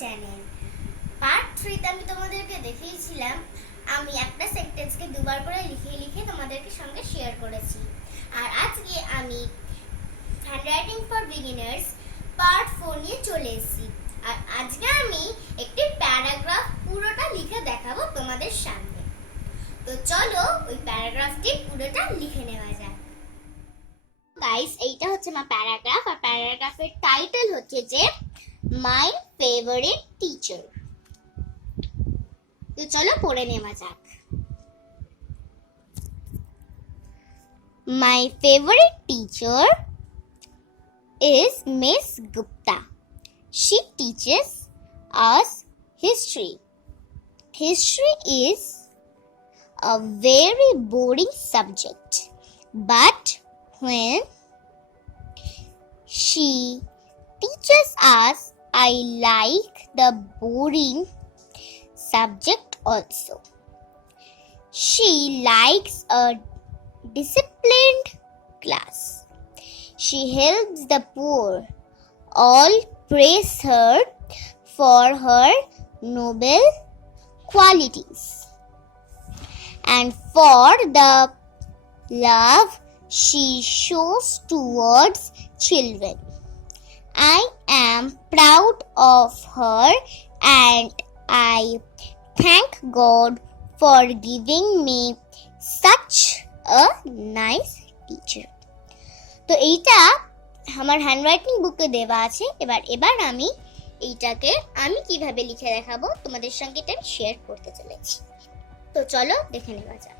Channel. Part 3 তে আমি তোমাদেরকে দেখিয়েছিলাম আমি একটা সেন্টেন্সকে দুবার করে লিখে লিখে তোমাদেরকে সঙ্গে শেয়ার করেছি। আর আজকে আমি হ্যান্ডরাইটিং ফর বিগিনার্স পার্ট 4 নিয়ে চলে এসেছি। আর আজকে আমি একটি প্যারাগ্রাফ পুরোটা লিখে দেখাবো তোমাদের সামনে। তো চলো ওই প্যারাগ্রাফটি পুরোটা লিখে নেওয়া যাক। গাইস, এইটা হচ্ছে আমার প্যারাগ্রাফ, আর প্যারাগ্রাফের টাইটেল হচ্ছে যে মাই ফেভারিট টিচার। তো চলো পড়ে নেওয়া যাক। My favorite teacher is Miss Gupta. She teaches us history. History is a very boring subject, but when she teaches us, I like the boring subject also. She likes a disciplined class. She helps the poor. All praise her for her noble qualities and for the love she shows towards children. I am proud of her and I thank God for giving me such a nice teacher. তো এইটা আমার handwriting বুকে দেওয়া আছে। এবার আমি এইটাকে আমি কিভাবে লিখে দেখাবো তোমাদের সঙ্গে এটা শেয়ার করতে চলেছি। তো চলো দেখে নেওয়া যাক।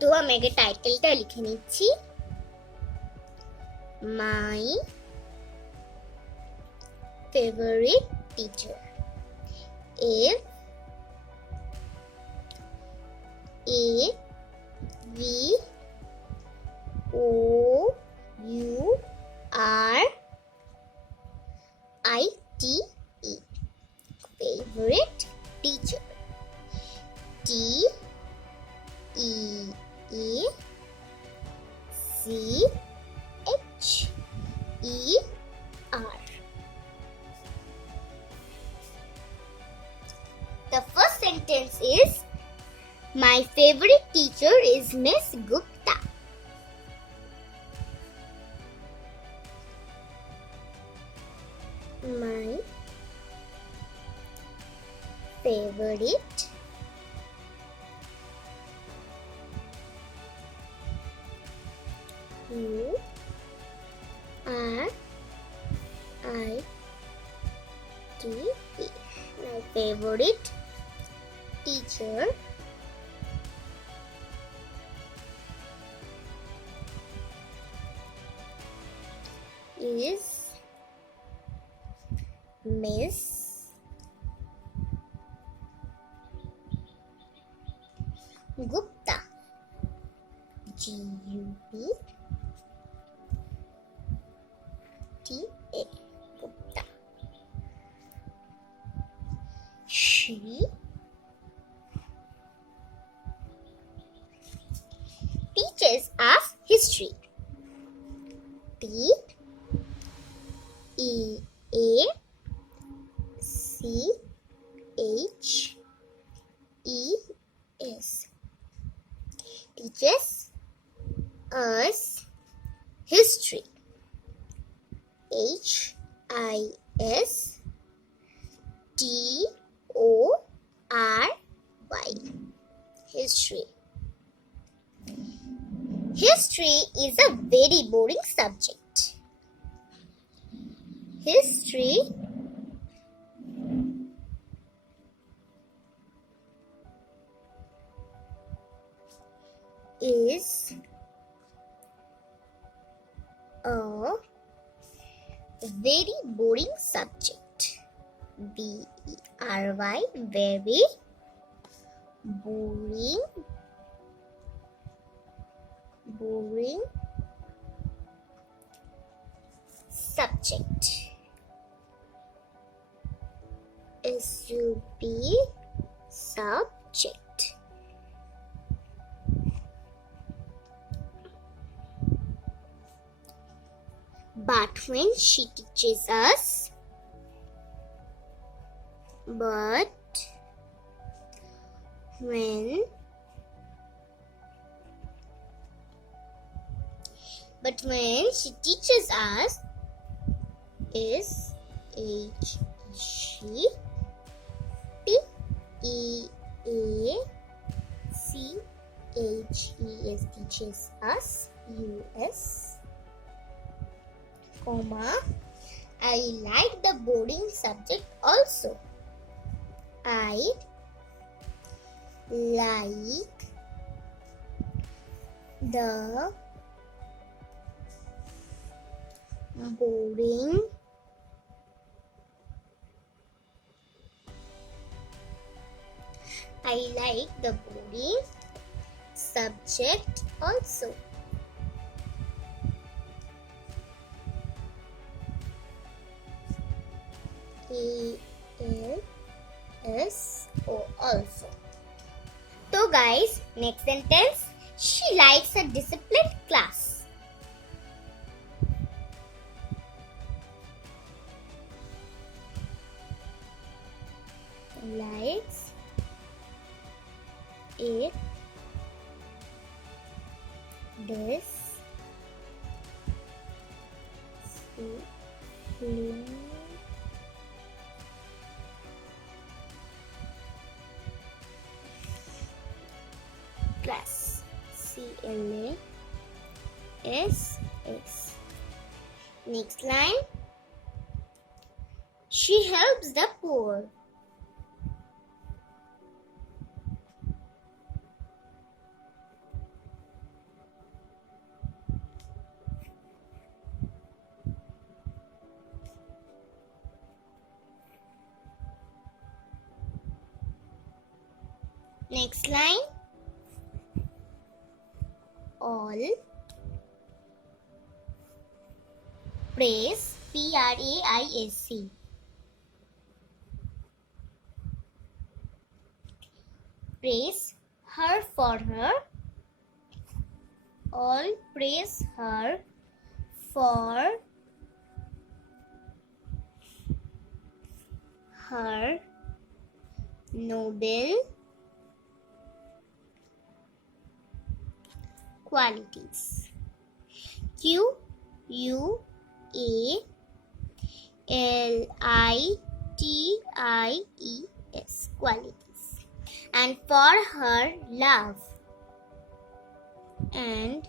তো আমি আগে টাইটেলটা লিখে নিচ্ছি, মাই favorite teacher. F A V O U R I T E. Favorite teacher. T E A C H E R. The first sentence is, my favorite teacher is Miss Gupta. My favorite U R I T E. My favorite teacher is Miss Gupta. Gupta. Gupta. She teaches us history. T E A C H E S. Teaches us history. H I S T O R Y. History. History is a very boring subject. History is a very boring subject. B-E-R-Y. Very boring subject. S-U-B subject. But when she teaches us, But when she teaches us is H she T E A C H E S teaches us US comma I like the boarding subject also. I like the boarding subject also. ALSO also. So guys, next sentence. She likes a disciplined class. Likes it disciplined class. CLASS. Next line. She helps the poor. Next line. All praise PRAISC. Praise her for her. All praise her for her noble qualities. QUALITIES qualities. And for her love. And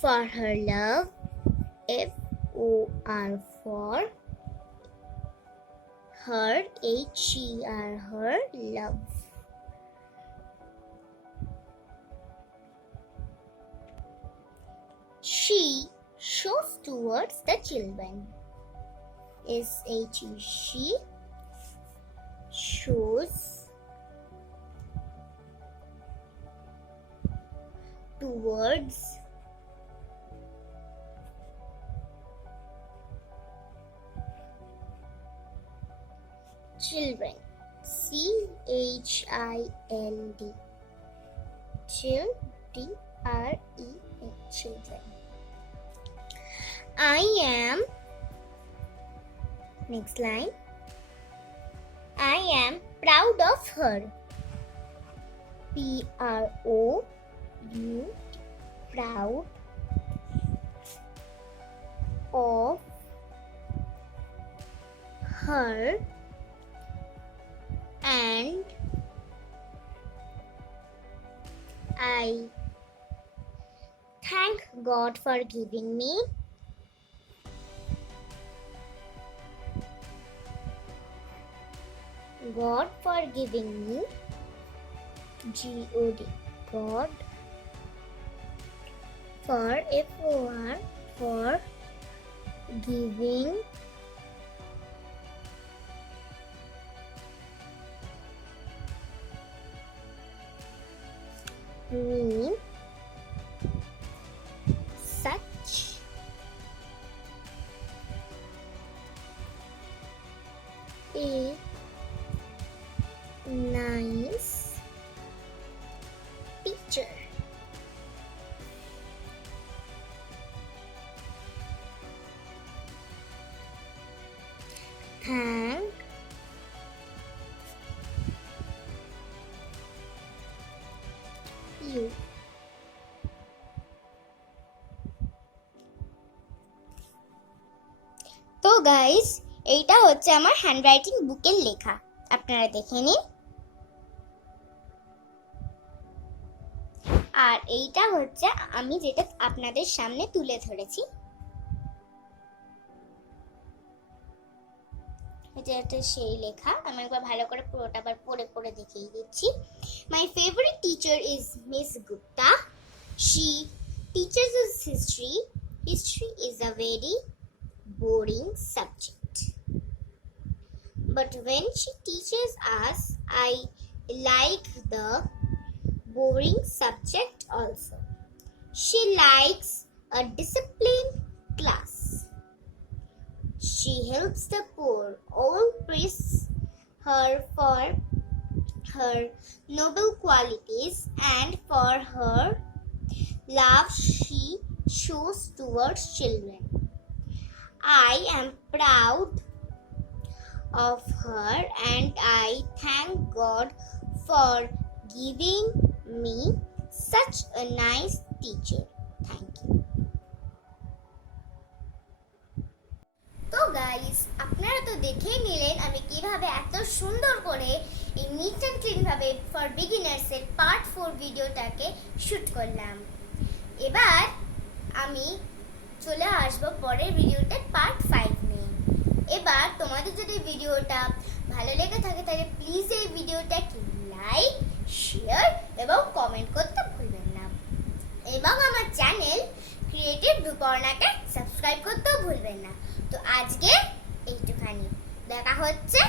for her love. FOR for her. HER her love. She shows towards the children. SHE she shows towards children. CHILD children. I am. Next line. I am proud of her. PROUD proud of her. And I thank God for giving me God for giving me GOD God for FOR for giving me such a nice teacher. Guys, এইটা হচ্ছে আমার handwriting বুকের লেখা, আপনারা দেখে নিন। আর এইটা হচ্ছে আমি যেটা আপনাদের সামনে তুলে ধরেছি, এটা সেই লেখা। আমি একবার ভালো করে পুরোটা আবার পড়ে পড়ে দেখিয়ে দিচ্ছি। My favourite teacher is miss Gupta. She teaches us history. History is a very boring subject. But when she teaches us, I like the boring subject also. She likes a disciplined class. She helps the poor. All praise her for her noble qualities and for her love she shows towards children. I am proud of her and I thank God for giving me such a nice teacher. Thank you. তো guys, আপনারা তো দেখেই নিলেন আমি কিভাবে এত সুন্দর করে এই নিট অ্যান্ড ক্লিন ভাবে ফর বিগিনার্স এর পার্ট 4 ভিডিওটাকে শুট করলাম। এবার আমি চলে আসবো পরের ভিডিওতে পার্ট 5 নিয়ে। এবার তোমাদের যদি ভিডিওটা ভালো লেগে থাকে তাহলে প্লিজ এই ভিডিওটাকে লাইক, শেয়ার এবং কমেন্ট করতে ভুলবেন না, এবং আমার চ্যানেল ক্রিয়েটিভ রূপর্ণাকে সাবস্ক্রাইব করতেও ভুলবেন না। তো আজকে এইটুখানি, দেখা হচ্ছে